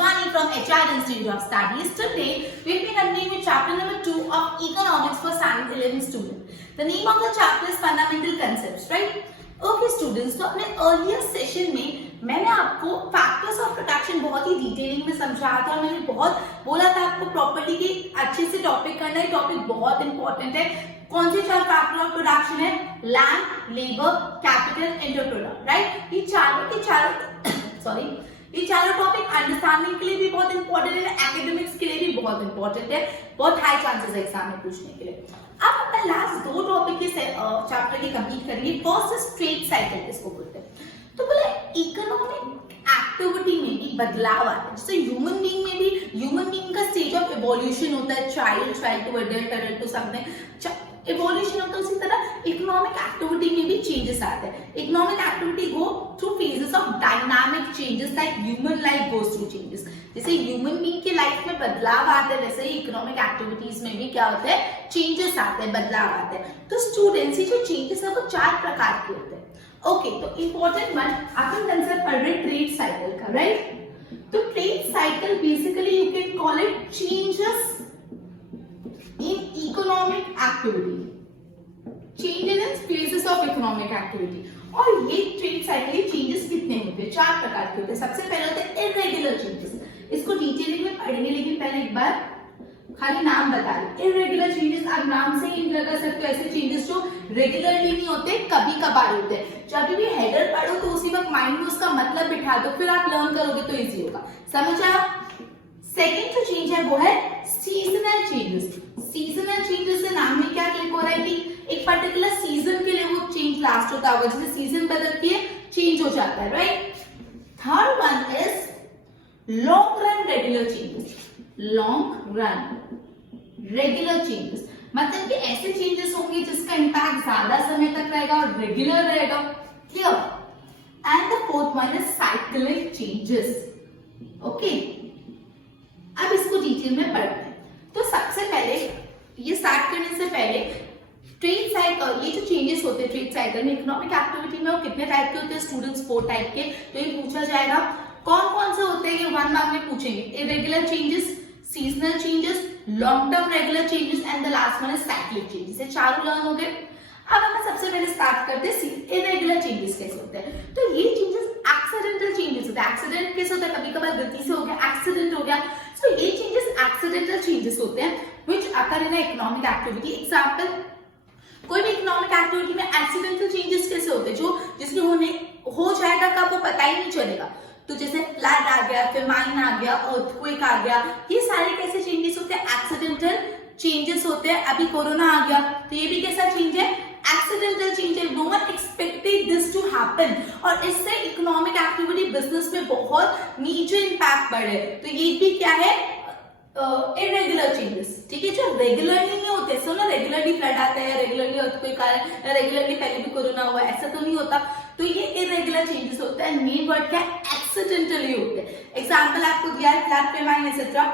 Vani from HR Institute of Studies. Today, we'll be continuing with chapter number 2 of Economics for Science 11 students. The name of the chapter is Fundamental Concepts, right? Okay students, तो अपने earlier session में मैंने आपको factors of production बहुत ही detailing में समझाया था और मैंने बहुत बोला था आपको प्रॉपर्ली कि अच्छे से टॉपिक करना है. टॉपिक बहुत इंपॉर्टेंट है. कौन से चार फैक्टर ऑफ प्रोडक्शन है? लैंड, लेबर, कैपिटल, इंटरप्रोडक्ट, राइट. ये चारों टॉपिक अंडरस्टैंडिंग के लिए भी बहुत इंपॉर्टेंट है, एकेडमिक्स के लिए भी बहुत इंपॉर्टेंट है. बहुत हाई चांसेस है एग्जाम में पूछने के लिए. अब अपना लास्ट दो टॉपिक के चैप्टर की कंप्लीट करेंगे. फर्स्ट इज ट्रेड साइकिल, इसको बोलते हैं. तो बोले इकोनॉमिक एक्टिविटी में भी बदलाव आता है. जैसे ह्यूमन बीइंग का स्टेज ऑफ इवोल्यूशन होता है. Child to adult, adult to something evolution होता है. उसी तरह इकोनॉमिक एक्टिविटी में भी चेंजेस आते हैं. Economic activity go through phases of dynamic changes like human life goes through changes. जैसे ह्यूमन बीइंग के लाइफ में बदलाव आते हैं, वैसे ही इकोनॉमिक एक्टिविटीज में भी क्या होता है? चेंजेस आते हैं, बदलाव आते हैं. तो स्टूडेंट्स, ये जो चेंजेस है वो चार प्रकार के होते हैं. ओके, तो इंपॉर्टेंट वन अपन कंसेप्ट पढ़ रहे ट्रेड साइकिल का, राइट. तो trade cycle basically you can call it changes in economic activity, changes in phases of economic activity. और ये ट्रेड साइकिल चेंजेस कितने होते हैं? चार प्रकार के होते हैं. सबसे पहले होते हैं इररेगुलर चेंजेस. इसको डिटेलिंग में पढ़ेंगे, लेकिन पहले एक बार खाली नाम बता दें. इररेगुलर चेंजेस आप नाम से ही लगा सकते हो. ऐसे चेंजेस जो रेगुलरली नहीं होते, कभी कभार होते हैं. जब भी हेडर पढ़ो तो उसी वक्त माइंड में उसका मतलब बिठा दो, फिर आप लर्न करोगे तो इजी होगा. समझ आया? सेकेंड जो चेंज है वो है सीजनल चेंजेस. सीजनल चेंजेस से नाम में क्या क्लिक हो रहा है कि एक पर्टिकुलर सीजन के लिए वो चेंज लास्ट होता होगा. जैसे सीजन बदलती है, चेंज हो जाता है, right. Third one is long run regular changes. Long run regular changes मतलब कि ऐसे चेंजेस होंगे जिसका इंपैक्ट ज्यादा समय तक रहेगा और रेगुलर रहेगा. Clear? And the fourth one is cyclic changes. Okay, अब इसको डिटेल में पढ़ते हैं. तो सबसे पहले ये स्टार्ट करने से पहले ट्रेड साइकिल, ये जो चेंजेस होते हैं ट्रेड साइकिल में इकोनॉमिक एक्टिविटी में, वो कितने टाइप के होते हैं स्टूडेंट्स? 4 टाइप के. तो ये पूछा जाएगा कौन कौन से होते हैं, ये 1 मार्क में पूछेंगे. Irregular changes, seasonal changes, long term regular changes and the last one is cyclic changes. ये चारों लर्न हो गए. अब हम सबसे पहले स्टार्ट करते हैं इरेगुलर चेंजेस कैसे होते हैं. तो ये चेंजेस एक्सीडेंटल चेंजेस होते हैं. एक्सीडेंट कैसे होता है? कभी कभार गलती से हो गया, एक्सीडेंट हो गया. सो ये चेंजेस एक्सीडेंटल चेंजेस होते हैं which occur in economic activity. Example, कोई भी इकोनॉमिक एक्टिविटी में एक्सीडेंटल चेंजेस कैसे होते हैं? जो जिसके होने हो जाएगा कब वो पता ही नहीं चलेगा. तो जैसे फ्लड आ गया, फेमाइन आ गया, अर्थक्वेक आ गया, ये सारे कैसे चेंजेस होते हैं? एक्सीडेंटल चेंजेस होते हैं. अभी कोरोना आ गया तो ये भी कैसा चेंज है? एक्सीडेंटल चेंज है. No one expected this to happen और इससे इकोनॉमिक एक्टिविटी बिजनेस में बहुत नीचे इंपैक्ट पड़े. तो ये भी क्या है? Irregular changes. ठीक है, जो रेगुलरली नहीं होते. सुनो, रेगुलरली फ्लड आता है, रेगुलरली अर्थक्वेक आ रहा है, रेगुलरली पहले भी कोरोना हुआ, ऐसा तो नहीं होता. तो ये इरेगुलर चेंजेस होता है. मेन वर्ड क्या है? एक्सीडेंटली होते हैं. एग्जांपल आपको दिया है फ्लड, फेमाइन एक्सेट्रा.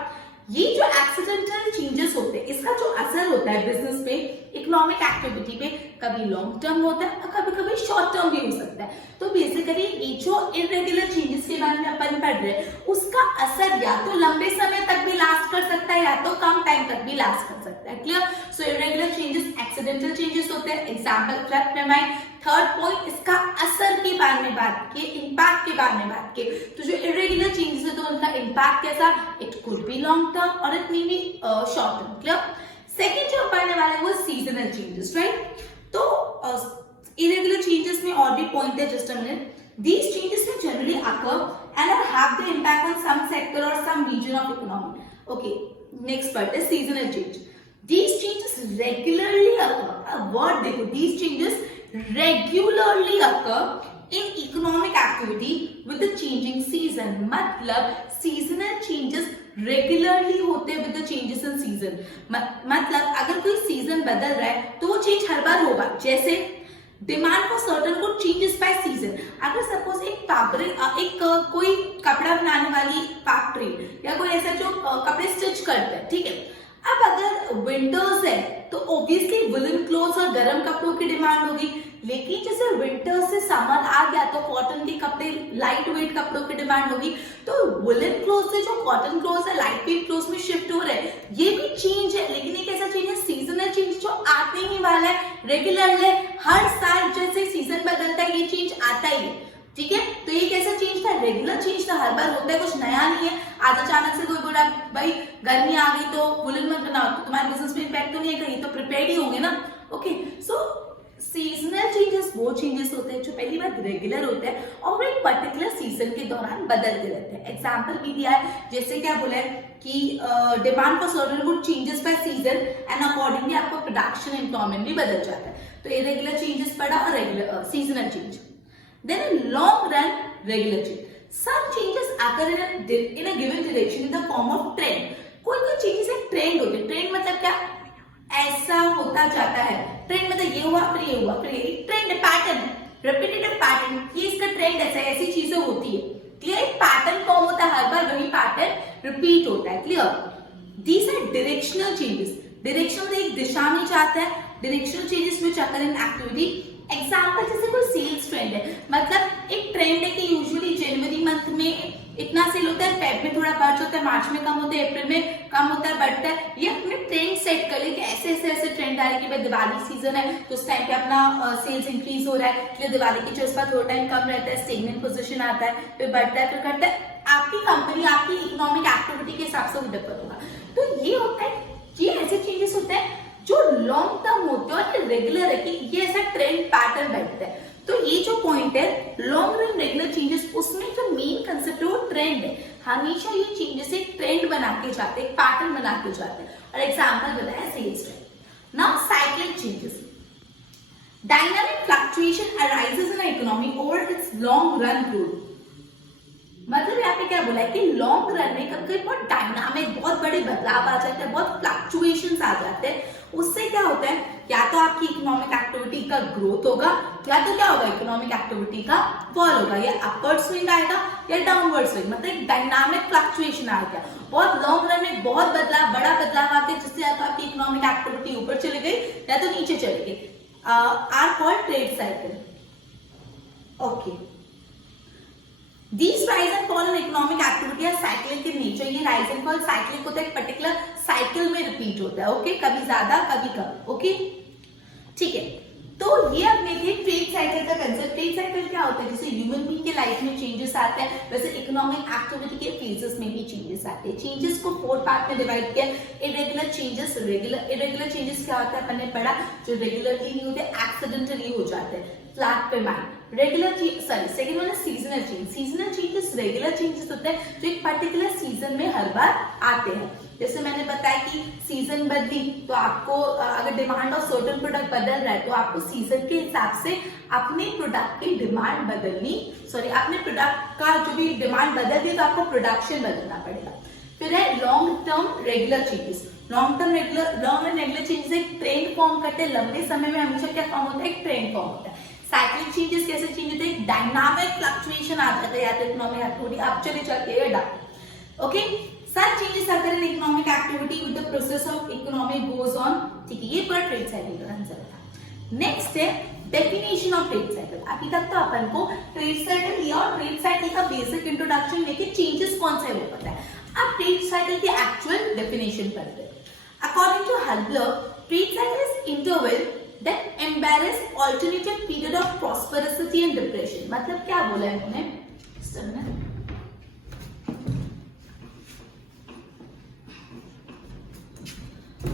ये जो एक्सीडेंटल चेंजेस होते हैं, इसका जो असर होता है बिजनेस पे, इकोनॉमिक एक्टिविटी पे, कभी लॉन्ग टर्म होता है और कभी कभी शॉर्ट टर्म भी हो सकता है. तो बेसिकली ये जो इरेगुलर चेंजेस के बारे में अपन पढ़ रहे हैं, उसका असर या तो लंबे समय तक भी लास्ट कर सकता है या तो कम टाइम तक भी लास्ट कर सकता है. क्लियर? सो इरेगुलर चेंजेस एक्सीडेंटल चेंजेस होते हैं. Example flood, famine. Third point, इसका असर के बारे में बात की, इंपैक्ट के बारे में बात की. तो जो इरेगुलर चेंजेस है तो उनका इंपैक्ट कैसा? It could be long term और it may be short term. Clear? Second जो पढ़ने वाला है वो सीजनल चेंजेस, राइट. तो इरेगुलर चेंजेस में और भी पॉइंट है, just a minute. These changes may generally occur and have the impact on some sector or some region of economy. Okay, next part is seasonal change. These changes regularly occur. What देखो, these changes regularly occur in economic activity with the changing season. मतलब seasonal changes regularly होते हैं with the changes in season. मतलब अगर कोई season बदल रहा है तो वो चेंज हर बार होगा. जैसे demand for certain good changes by season. अगर सपोज एक कोई कपड़ा बनाने वाली फैक्ट्री या कोई ऐसा जो कपड़े स्टिच करता है, ठीक है. अब अगर विंटर्स है तो ऑब्वियसली वुलन क्लोथ्स और गर्म कपड़ों की डिमांड होगी. लेकिन जैसे विंटर से समर आ गया तो कॉटन के कपड़े, लाइट वेट कपड़ों की डिमांड होगी, तो वुलन क्लोथ से जो कॉटन क्लोथ है लाइट वेट क्लोथ में शिफ्ट हो रहे हैं। ये भी चेंज है, लेकिन एक ऐसा चेंज है सीजनल चेंज जो आते ही वाला है, रेगुलर है, हर साल जैसे सीजन बदलता है ये चेंज आता ही है, ठीक है। तो ये कैसा चेंज था, रेगुलर चेंज था, हर बार होता है, कुछ नया नहीं है। आज अचानक से कोई बोला भाई गर्मी आ गई तो वुलन मत बनाओ, तो तुम्हारे बिजनेस में इम्पैक्ट तो नहीं है, कहीं तो प्रिपेयर्ड ही होंगे ना। ओके, सो सीजनल चेंजेस वो चेंजेस होते हैं जो पहली बार रेगुलर होते हैं और एक पर्टिकुलर सीजन के दौरान बदलते रहते हैं। एग्जाम्पल भी दिया है, जैसे क्या बोला है कि demand for certain good changes by season and accordingly आपका प्रोडक्शन एम्प्लॉयमेंट भी बदल जाता है। तो ये रेगुलर चेंजेस पड़ा और regular seasonal change. Then a long run regular change. Some changes occur in a given direction in the form of trend. कोई चेंजेस एक ट्रेंड होते हैं। ट्रेंड मतलब क्या, ऐसा होता जाता है। ट्रेंड मतलब ये हुआ फिर ये हुआ फिर ये, ट्रेंड पैटर्न, रिपीटेटिव पैटर्न, ये इसका ट्रेंड ऐसा, ऐसी चीजें होती है। क्लियर, एक पैटर्न फॉर्म होता है, हर बार वही पैटर्न रिपीट होता है। Clear, these are directional changes. Direction एक दिशा में जाता है, directional changes which occur in activity. Example जैसे कोई सेल्स ट्रेंड है, मतलब एक ट्रेंड है कि यूजुअली जनवरी मंथ में इतना सेल होता है, फेब में थोड़ा बढ़ जाता है, मार्च में कम होता है, अप्रैल में कम होता है, बढ़ता है। ये अपने ट्रेंड सेट कर ले कि ऐसे ऐसे ऐसे ट्रेंड आ रहे कि भाई दिवाली सीजन है तो उस टाइम पे अपना सेल्स इंक्रीज हो रहा है, इसलिए दिवाली के जो बाद थोड़ा टाइम कम रहता है, स्टेगनेंट पोजीशन आता है, फिर बढ़ता है, फिर घटता है। आपकी कंपनी आपकी इकोनॉमिक एक्टिविटी के हिसाब से डिफर होगा। तो ये होता है, ये ऐसे चेंजेस होते हैं जो लॉन्ग टर्म होते हैं और रेगुलर है कि ये ऐसा ट्रेंड पैटर्न बैठता है। तो ये जो पॉइंट है लॉन्ग रन रेगुलर चेंजेस, उसमें जो मेन कंसेप्ट है वो ट्रेंड है। हमेशा ये चेंजेस एक ट्रेंड बना के जाते हैं, एक पैटर्न बना के जाते हैं। और एग्जांपल बताया sales trend. Now cyclic changes, dynamic fluctuation arises in economy over its long run growth. मतलब यहाँ पे क्या बोला है कि लॉन्ग रन में कभी बहुत डायनामिक, बहुत बड़े बदलाव आ जाते हैं, बहुत फ्लक्चुएशंस आ जाते हैं। उससे क्या होता है, या तो आपकी इकोनॉमिक एक्टिविटी का ग्रोथ होगा, या तो क्या होगा, इकोनॉमिक एक्टिविटी का फॉल होगा, या अपवर्ड स्विंग आएगा या डाउनवर्ड स्विंग। मतलब एक डायनामिक फ्लक्चुएशन आ गया, बहुत लॉन्ग रन में बहुत बदलाव, बड़ा बदलाव आते हैं, जिससे या तो आपकी इकोनॉमिक एक्टिविटी ऊपर चली गई या तो नीचे चली गई। Are called trade cycle. Okay, These rise and fall in economic activity are cyclic in nature. ये rise and fall cyclic होता है, एक पर्टिकुलर साइकिल में रिपीट होता है। ओके, कभी ज्यादा कभी कम। ओके, ठीक है। तो ये अपने लिए ट्रेड साइकिल का कंसेप्ट। ट्रेड साइकिल क्या होता है, जैसे ह्यूमन बीइंग के लाइफ में चेंजेस आते हैं, वैसे इकोनॉमिक एक्टिविटी के फेजेस में भी चेंजेस आते हैं। चेंजेस को 4 पार्ट में डिवाइड किया, irregular changes, regular. Irregular changes क्या होता है, अपन ने पढ़ा, जो रेगुलरली नहीं होते, एक्सीडेंटली हो जाते हैं, फ्लैट पे माइंड। रेगुलर सॉरी सेकंड वन है seasonal change. Seasonal changes regular changes होते हैं जो एक पर्टिकुलर सीजन में हर बार आते हैं। जैसे मैंने बताया कि सीजन बदली तो आपको अगर डिमांड ऑफ सर्टेन प्रोडक्ट बदल रहा है तो आपको सीजन के हिसाब से अपने प्रोडक्ट की डिमांड बदलनी, सॉरी अपने प्रोडक्ट का जो भी डिमांड बदल दी तो आपको प्रोडक्शन बदलना पड़ेगा। फिर है long term regular changes. Long term regular changes एक ट्रेंड फॉर्म करते हैं, लंबे समय में हमेशा क्या फॉर्म होता है, एक ट्रेंड फॉर्म होता है। साइक्लिक चेंजेस कैसे चेंज होते हैं, डायनामिक फ्लक्चुएशन आ जाता है, या तो इकोनॉमिक एक्टिविटी आप चले जाती है down. Okay, such changes occur in economic activity with the process of economic goes on। ठीक है, ये पूरा ट्रेड साइकिल का आंसर था। नेक्स्ट है डेफिनेशन ऑफ ट्रेड साइकिल। अभी तक तो अपन को ट्रेड साइकिल लिया और ट्रेड साइकिल का बेसिक इंट्रोडक्शन लेके चेंजेस कौन से है वो पता है। अब ट्रेड साइकिल की एक्चुअल डेफिनेशन पढ़ते हैं। According to Haberler, trade cycle is interval that embrace alternative period of prosperity and depression। मतलब क्या बोला है उन्होंने,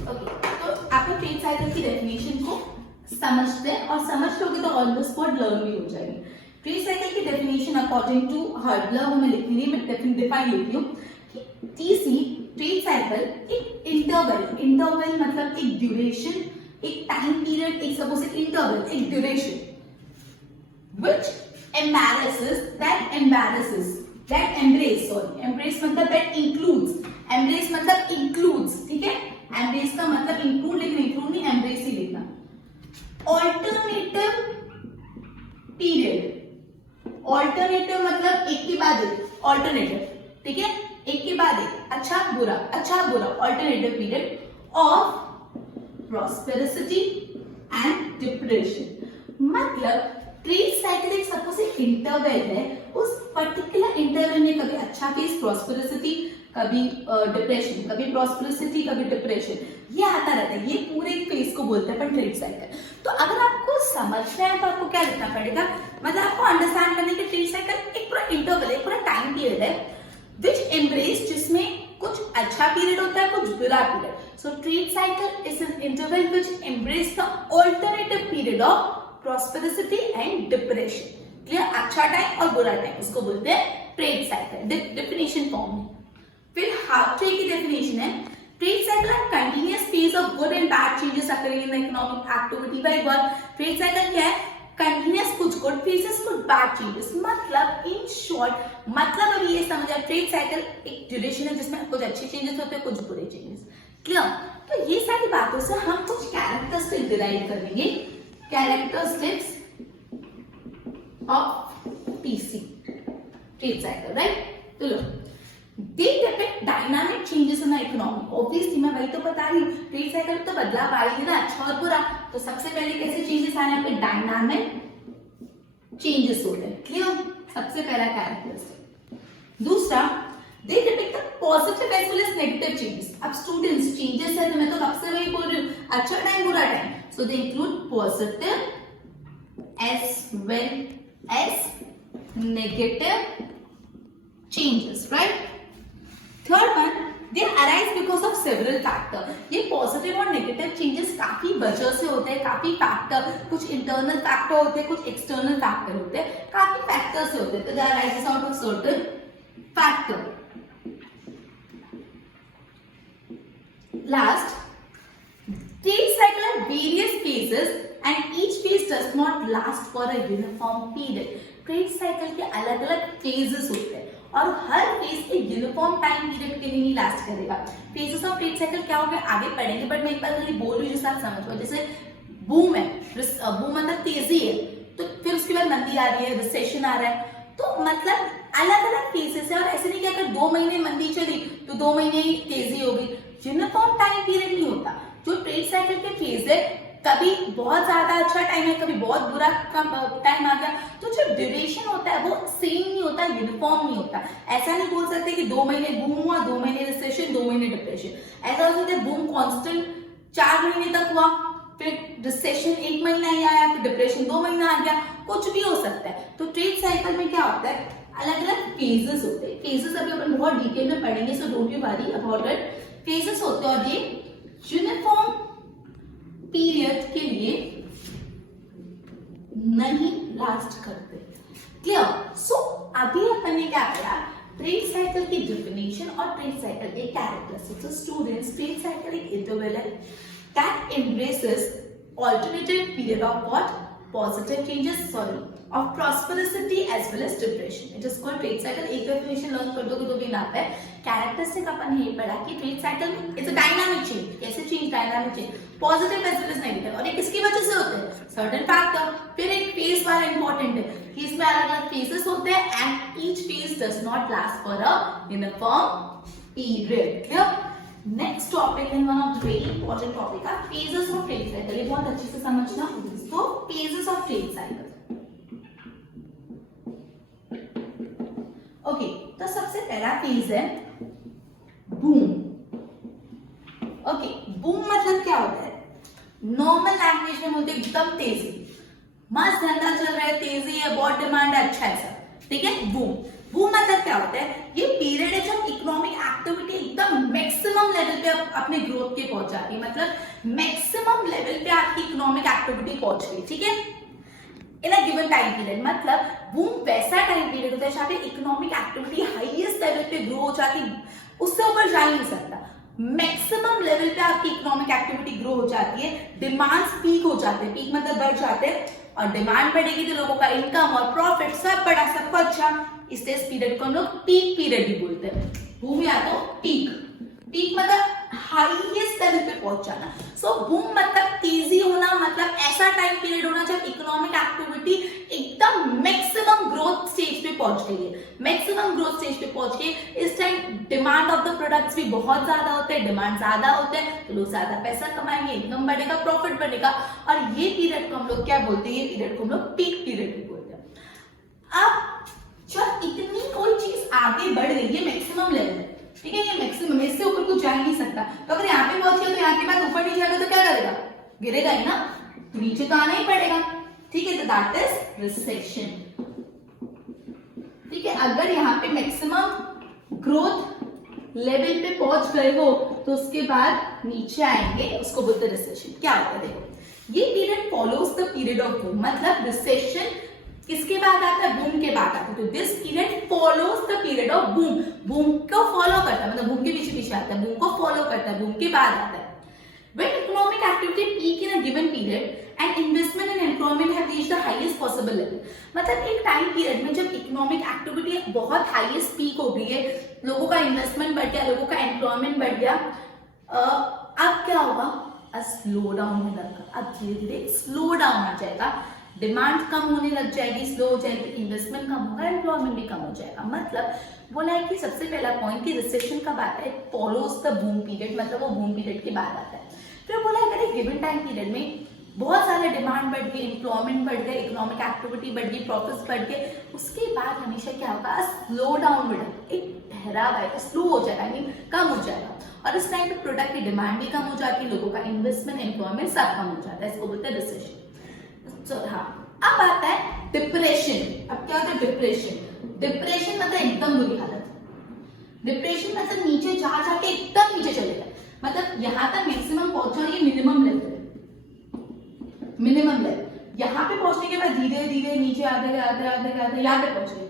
ओके, तो आपको ट्रेड साइकिल की डेफिनेशन को समझते हैं और समझ लोगे तो ऑन द स्पॉट लर्न भी हो जाएगी। ट्रेड साइकिल की डेफिनेशन अकॉर्डिंग टू हर्बलर हमें लिखनी है, मैं डिफाइन लिखती हूँ कि टीसी ट्रेड साइकिल एक इंटरवल मतलब एक ड्यूरेशन, एक टाइम पीरियड, एक सपोज इंटरवल, एक ड्यूरेशन which embraces मतलब that includes, embrace मतलब includes, ठीक है, embrace का मतलब include लिखना, include नहीं embrace ही लिखना। alternative period मतलब एक के बाद एक, alternative, ठीक है, एक के बाद एक, अच्छा बुरा alternative period of prosperity and depression। मतलब ट्रेड साइकिल एक सपोज एक इंटरवल है, उस पर्टिकुलर इंटरवल में कभी अच्छा फेज प्रॉस्पेरिटी, कभी डिप्रेशन, कभी प्रॉस्पेरिटी, कभी डिप्रेशन, ये आता रहता है। ये पूरे फेज को बोलते हैं पर ट्रेड साइकिल। तो अगर आपको समझना है तो आपको क्या लिखना पड़ेगा, मतलब आपको अंडरस्टैंड करने के ट्रेड साइकिल एक पूरा इंटरवल है, एक पूरा टाइम पीरियड है विच एम्ब्रेस, जिसमें कुछ अच्छा पीरियड होता है, कुछ बुरा period. So trade cycle is an interval which embrace the alternative period of prosperity and depression. Clear? अच्छा टाइम और बुरा टाइम, इसको बोलते हैं ट्रेड साइकिल। डेफिनेशन फॉर्म में फिर हाफ ट्रे की डेफिनेशन है, trade cycle are continuous phase of good and bad changes occurring in the economic activity by one. Trade cycle क्या है? कंटिन्यूअस, कुछ गुड फेजेस, कुछ बैड चेंजेस। मतलब इन शॉर्ट, मतलब अभी ये समझ आए ट्रेड साइकिल एक ड्यूरेशन है जिसमें कुछ अच्छे चेंजेस होते हैं, कुछ बुरे चेंजेस। क्लियर? तो ये सारी बातों से हम कुछ कैरेक्टरिस्टिक डिराइव करेंगे, characteristics of TC, trade cycle, right? तो लो, they depict dynamic changes in the economy. Obviously मैं वही तो बता रही हूँ, ट्रेड साइकिल तो बदलाव आएगी ना, अच्छा और बुरा। तो सबसे पहले कैसे चेंजेस आने हैं? डायनामिक चेंजेस होते हैं। क्लियर? सबसे पहला कैरेक्टरिस्टिक। दूसरा, they depict the positive as well as negative changes. अब स्टूडेंट्स चेंजेस है तो मैं तो कब से वही बोल रही हूँ, अच्छा टाइम बुरा time. So they include positive as well as negative changes, right? Third one, they arise because of several factors. ये पॉजिटिव और नेगेटिव चेंजेस काफी वजह से होते हैं, काफी फैक्टर, कुछ इंटरनल फैक्टर होते हैं, कुछ एक्सटर्नल फैक्टर होते हैं, काफी फैक्टर से होते हैं। तो they arises out of certain factor. Last, trade cycle have various phases and each phase does not last for a uniform period. Trade cycle के अलग अलग फेजेस होते हैं और हर फेज एक यूनिफॉर्म टाइम पीरियड के लिए नहीं लास्ट करेगा। फेजेस ऑफ ट्रेड साइकिल क्या हो गया आगे पढ़ेंगे, बट मैं एक बार खाली बोल रही हूँ जिससे आप समझ पाओ। जैसे बूम है, बूम मतलब तेजी है, तो फिर उसके बाद मंदी आ रही है, रिसेशन आ रहा है, तो मतलब अलग अलग फेजेस है। और ऐसे नहीं कि अगर 2 महीने मंदी चली तो 2 महीने ही तेजी हो गई, यूनिफॉर्म टाइम पीरियड नहीं होता। जो ट्रेड साइकिल के फेज है, कभी बहुत ज्यादा अच्छा टाइम है, कभी बहुत बुरा टाइम आ गया, तो जो ड्यूरेशन होता है वो सेम नहीं होता, यूनिफॉर्म नहीं होता। ऐसा नहीं बोल सकते कि 2 महीने बूम हुआ, 2 महीने रिसेशन, 2 महीने डिप्रेशन। ऐसा हो सकता है बूम कांस्टेंट 4 महीने तक हुआ, फिर रिसेशन 1 महीना ही आया, फिर डिप्रेशन 2 महीना आ गया, कुछ भी हो सकता है। तो ट्रेड साइकिल में क्या होता है, अलग अलग फेजेस होते हैं। फेजेस अभी अपन बहुत डिटेल में पढ़ेंगे, so don't you worry about it. Phases होते हैं और ये यूनिफॉर्म पीरियड के लिए नहीं लास्ट करते। क्लियर? सो अभी अपन ने क्या किया, ट्रेड साइकिल की डेफिनेशन और ट्रेड साइकिल के कैरेक्टरिस्टिक्स। तो स्टूडेंट्स, ट्रेड साइकिल एक इंटरवल है that embraces alternative period of what, positive changes, sorry, of prosperity as well as depression. It is called trade cycle. एक definition लर्न कर दोगे तो भी नाप है। कैरेक्टरिस्टिक अपन ने ये पढ़ा कि ट्रेड साइकिल में इट्स अ डायनामिक चेंज। कैसे change? Dynamic change, positive as well as negative. और ये किसकी वजह से होते हैं? Certain factor. फिर एक फेज वाला इंपॉर्टेंट है कि इसमें अलग अलग फेजेस होते हैं and each phase does not last for a uniform period. Clear? Next topic है one of very important topic है फेजेस ऑफ ट्रेड साइकिल। ये बहुत अच्छे से समझना। तो phases of trade cycle, okay, तो सबसे पहला फेज है बूम। ओके, बूम मतलब क्या होता है? नॉर्मल लैंग्वेज में बोलते एकदम तेजी, मस्त धंधा चल रहा है, तेजी है, बहुत डिमांड है, अच्छा है सब, ठीक है। बूम, बूम मतलब क्या होता है? ये पीरियड है जब इकोनॉमिक एक्टिविटी एकदम मैक्सिमम लेवल पे अपने ग्रोथ के पहुंच जाती है। मतलब मैक्सिमम लेवल पे आपकी इकोनॉमिक एक्टिविटी पहुंच गई, ठीक है, इन अ गिवन टाइम पीरियड। मतलब बूम वैसा टाइम पीरियड होता है जहां पे इकोनॉमिक एक्टिविटी हाईएस्ट लेवल पे ग्रो हो जाती, उससे ऊपर जा ही नहीं सकता। मैक्सिमम लेवल पे आपकी इकोनॉमिक एक्टिविटी ग्रो हो जाती है, डिमांड्स पीक हो जाते हैं, पीक मतलब बढ़ जाते हैं, और डिमांड बढ़ेगी तो लोगों का इनकम और प्रॉफिट सब बढ़ा, सबको अच्छा। इसलिए इस पीरियड को हम लोग पीक पीरियड ही बोलते हैं। बूम या तो पीक, पीक मतलब हाईएस्ट लेवल पे पहुंच जाना। सो बूम मतलब तेजी होना, मतलब ऐसा टाइम पीरियड होना जब इकोनॉमिक एक्टिविटी एकदम मैक्सिमम ग्रोथ स्टेज पे पहुंच गई है, मैक्सिमम ग्रोथ स्टेज पे पहुंच गई। इस time demand of the products भी बहुत ज्यादा होते हैं, डिमांड ज्यादा होते हैं तो लोग ज्यादा पैसा कमाएंगे, इनकम बढ़ेगा, प्रॉफिट बढ़ेगा, और ये पीरियड को हम लोग क्या बोलते हैं, ये पीरियड को हम लोग पीक पीरियड भी बोलते हैं। अब जब इतनी कोई चीज आगे बढ़ गई, ये मैक्सिमम लेवल है, ठीक है, ये मैक्सिमम, इससे ऊपर कुछ जा ही नहीं सकता। तो अगर यहाँ पे पहुंच गया तो यहाँ के बाद ऊपर नहीं जाएगा तो क्या करेगा, गिरेगा ही ना, नीचे तो आना ही पड़ेगा, ठीक है, तो दैट इज रिसेशन, ठीक है। अगर यहाँ पे मैक्सिमम ग्रोथ लेवल पे पहुंच गए हो तो उसके बाद नीचे आएंगे, उसको बोलते हैं रिसेशन। क्या होता है देखो, ये period follows the period of boom, मतलब रिसेशन किसके बाद आता है, बूम के बाद आता है, तो this period follows the period of boom, boom को फॉलो करता है, मतलब बूम के पीछे पीछे आता है, बूम को फॉलो करता है, बूम के बाद आता है। When economic activity peak in a given period and investment and employment have reached the highest possible level, मतलब एक टाइम पीरियड में जब इकोनॉमिक एक्टिविटी बहुत हाईएस्ट पीक हो गई है, लोगों का इन्वेस्टमेंट बढ़ गया, लोगों का एम्प्लॉयमेंट बढ़ गया, अब क्या होगा, स्लो डाउन होने लगेगा, अब धीरे धीरे स्लो डाउन आ जाएगा, डिमांड कम होने लग जाएगी, स्लो हो जाएगी, इन्वेस्टमेंट कम होगा, एम्प्लॉयमेंट भी कम हो जाएगा। मतलब बोला है कि सबसे पहला पॉइंट कि रिसेशन कब आता है, फॉलोज द बूम पीरियड, मतलब वो बूम पीरियड के बाद आता है। फिर बोला है अगर एक गिवन टाइम पीरियड में बहुत सारे डिमांड बढ़ गई, एम्प्लॉयमेंट बढ़ गया, इकोनॉमिक एक्टिविटी बढ़ गई, प्रॉफिट्स बढ़ गए, उसके बाद हमेशा क्या होगा, स्लो डाउन बढ़ेगा, एक ठहराव आएगा, स्लो हो जाएगा, यानी कम हो जाएगा, और इस टाइम पे प्रोडक्ट की डिमांड भी कम हो जाती है, लोगों का इन्वेस्टमेंट, एम्प्लॉयमेंट सब कम हो जाता है, इसको बोलते हैं रिसेशन। हाँ, अब आता है डिप्रेशन। अब क्या होता है डिप्रेशन, डिप्रेशन मतलब एकदम बुरी हालत, डिप्रेशन मतलब नीचे जा जाके एकदम नीचे चलेगा, मतलब यहाँ तक मैक्सिमम पहुंचा, ये मिनिमम लेवल है, मिनिमम लेवल, यहाँ पे पहुंचने के बाद धीरे धीरे नीचे आते आते आते आते यहाँ पे पहुंच गए,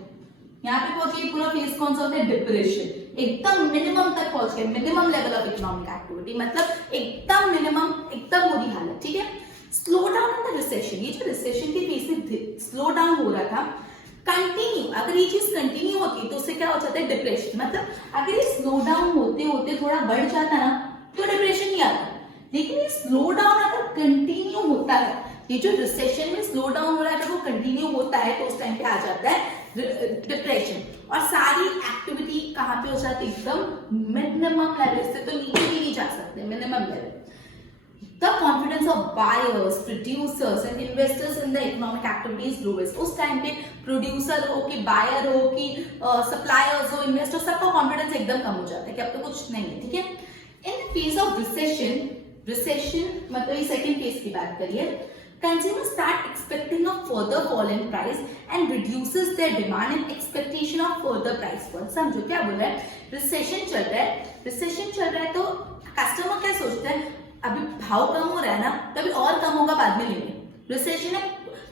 यहाँ पे पहुंच गए, पूरा फेज कौन सा होता है, डिप्रेशन, एकदम मिनिमम तक पहुंच गए, minimum level of economic activity, मतलब एकदम मिनिमम, एकदम बुरी हालत, ठीक है। Slow down in the recession, ये जो रिसेशन के फेज में स्लो डाउन हो रहा था, कंटिन्यू, अगर ये चीज कंटिन्यू होती तो उससे क्या हो जाता है डिप्रेशन, मतलब अगर ये स्लो डाउन होते होते थोड़ा बढ़ जाता ना तो डिप्रेशन नहीं आता, लेकिन ये स्लो डाउन अगर कंटिन्यू होता है, ये जो रिसेशन में स्लो डाउन हो रहा है अगर वो कंटिन्यू होता है तो उस टाइम पे आ जाता है डिप्रेशन, और सारी एक्टिविटी कहाँ पे हो जाती है, एकदम मिनिमम लेवल से तो नीचे भी नहीं जा सकते, minimum level. The confidence of buyers, producers and investors in the economic activity is lowest. उस टाइम पे प्रोड्यूसर हो कि बायर हो कि सप्लायर्स हो, इन्वेस्टर, सबका कॉन्फिडेंस एकदम कम हो जाता है कि अब तो कुछ नहीं है, ठीक है। इन फेज ऑफ रिसेशन, रिसेशन मतलब ये सेकंड फेज की बात करिए, consumers start expecting a further fall in price and reduces their demand in expectation of further price fall। समझो क्या बोल रहा है, रिसेशन चल रहा है, रिसेशन चल रहा है तो कस्टमर क्या सोचता है, अभी भाव कम हो रहा है ना, तभी और कम होगा, बाद में लेंगे। रिसेशन है,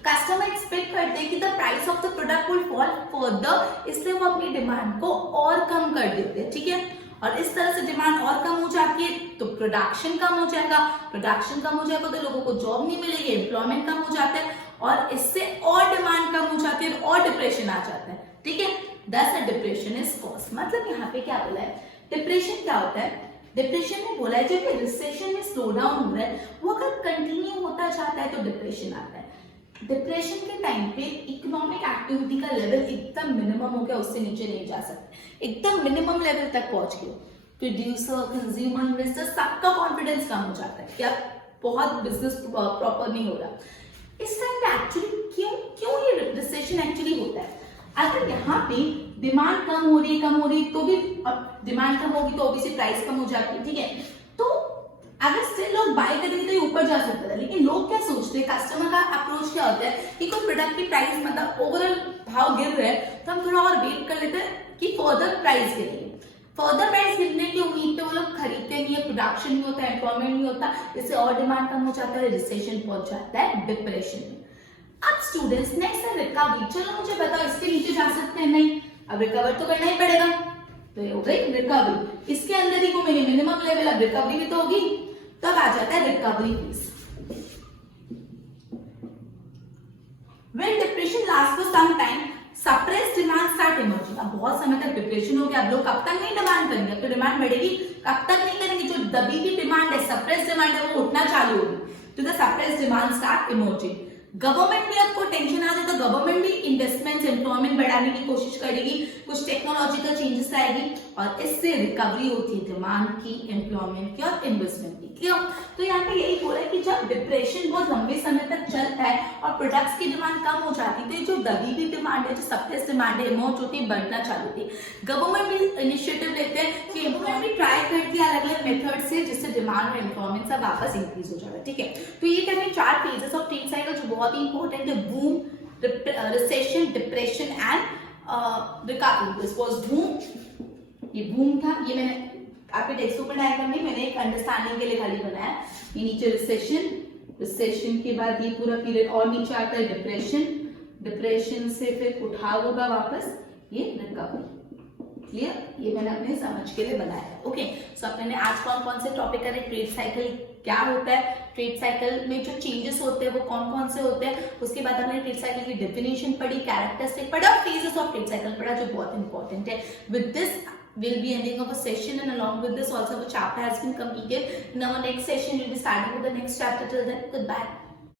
कस्टमर एक्सपेक्ट करते हैं कि the price of the product will fall further, इसलिए वो अपनी डिमांड को और कम कर देते हैं, ठीक है, और इस तरह से डिमांड और कम हो जाती है तो प्रोडक्शन कम हो जाएगा, प्रोडक्शन कम हो जाएगा तो लोगों को जॉब नहीं मिलेगी, एम्प्लॉयमेंट कम हो जाता है, और इससे और डिमांड कम हो जाती है और डिप्रेशन आ जाता है, ठीक है। दस डिप्रेशन इज कॉज, मतलब यहाँ पे क्या बोला है, डिप्रेशन क्या होता है, डिप्रेशन में बोला है जब रिसेशन में स्लो डाउन हो रहा है वो अगर कंटिन्यू होता जाता है तो डिप्रेशन आता है। डिप्रेशन के टाइम पे इकोनॉमिक एक्टिविटी का लेवल एकदम मिनिमम हो गया, उससे नीचे नहीं जा सकते, एकदम मिनिमम लेवल तक पहुंच गए, प्रोड्यूसर, कंज्यूमर, इन्वेस्टर सबका कॉन्फिडेंस कम हो जाता है कि अब बहुत बिजनेस प्रॉपर नहीं हो रहा। इस टाइम पे एक्चुअली क्यों ये रिसेशन एक्चुअली होता है, अगर यहाँ पे डिमांड कम हो रही तो भी, डिमांड कम होगी तो ऑब्वियसली प्राइस कम हो जाती है, ठीक है, तो अगर स्टिल लोग बाय करेंगे तो ये ऊपर जा सकता है, लेकिन लोग क्या सोचते हैं, कस्टमर का अप्रोच क्या होता है कि कोई प्रोडक्ट की प्राइस मतलब ओवरऑल भाव गिर रहा है तो हम थोड़ा और वेट कर लेते हैं कि फर्दर प्राइस गिरेगी, फर्दर प्राइस गिरने की उम्मीद पे वो लोग खरीदते नहीं है, प्रोडक्शन नहीं होता, एम्प्लॉयमेंट नहीं होता, इससे और डिमांड कम हो जाता है, रिसेशन पहुंच जाता है डिप्रेशन में। अब स्टूडेंट्स नेक्स्ट है रिकवरी, चलो मुझे बताओ इसके नीचे जा सकते हैं नहीं, अब रिकवर तो करना ही पड़ेगा, तो ये हो गई रिकवरी, इसके अंदर ही घूमेंगे मिनिमम लेवल, अब रिकवरी भी तो होगी, तब आ जाता है recovery phase. When depression lasts for some time, suppress demand start emerging. अब बहुत समय तक डिप्रेशन हो गया, अब लोग कब तक नहीं डिमांड करेंगे, अब तो डिमांड बढ़ेगी, कब तक नहीं करेंगे, जो दबी की डिमांड है, सप्रेस डिमांड है, वो उठना चालू होगी, तो the suppress demand start emerging. Government भी आपको टेंशन आ जाए तो गवर्नमेंट भी इन्वेस्टमेंट्स एम्प्लॉयमेंट बढ़ाने की कोशिश करेगी, कुछ टेक्नोलॉजिकल चेंजेस आएगी और इससे रिकवरी होती है डिमांड की, एम्प्लॉयमेंट की और इन्वेस्टमेंट की। क्यों? तो यहाँ पे यही बोला है कि जब डिप्रेशन बहुत लंबे समय तक चलता है और प्रोडक्ट्स की डिमांड कम हो जाती है, तो ये जो दबी हुई डिमांड है, जो सप्रेस डिमांड है, इमर्ज होती है, बढ़ना चालू होती है। गवर्नमेंट भी इनिशिएटिव लेते हैं कि गवर्नमेंट भी ट्राई करती है अलग अलग मेथड से, जिससे डिमांड और एम्प्लॉयमेंट सब वापस इंक्रीज हो जाएगा। ठीक है, तो ये कहते हैं 4 फेजेस ऑफ ट्रेड साइकिल जो बहुत ही इंपॉर्टेंट है, boom, recession, depression and recovery. This was boom, ये बूम था, ये मैंने आपके टेक्स्ट बुक में डायग्राम नहीं, मैंने एक अंडरस्टैंडिंग के लिए खाली बनाया। ये नीचे रिसेशन, रिसेशन के बाद ये पूरा पीरियड और नीचे आता है डिप्रेशन, डिप्रेशन से फिर उठाव होगा वापस, ये रिकवरी। क्लियर? ये मैंने अपने समझ के लिए बनाया। ओके, सो अपने आज कौन कौन से टॉपिक करें, ट्रेड साइकिल क्या होता है, ट्रेड साइकिल में जो चेंजेस होते हैं वो कौन कौन से होते हैं, उसके बाद हमने ट्रेड साइकिल की डेफिनेशन पढ़ी, कैरेक्टरिस्टिक पढ़ा, फेजेस ऑफ ट्रेड साइकिल पढ़ा, जो बहुत इंपॉर्टेंट है। With this we'll be ending of a session, and along with this also the chapter has been completed. In our next session we'll be starting with the next chapter. Till then, goodbye.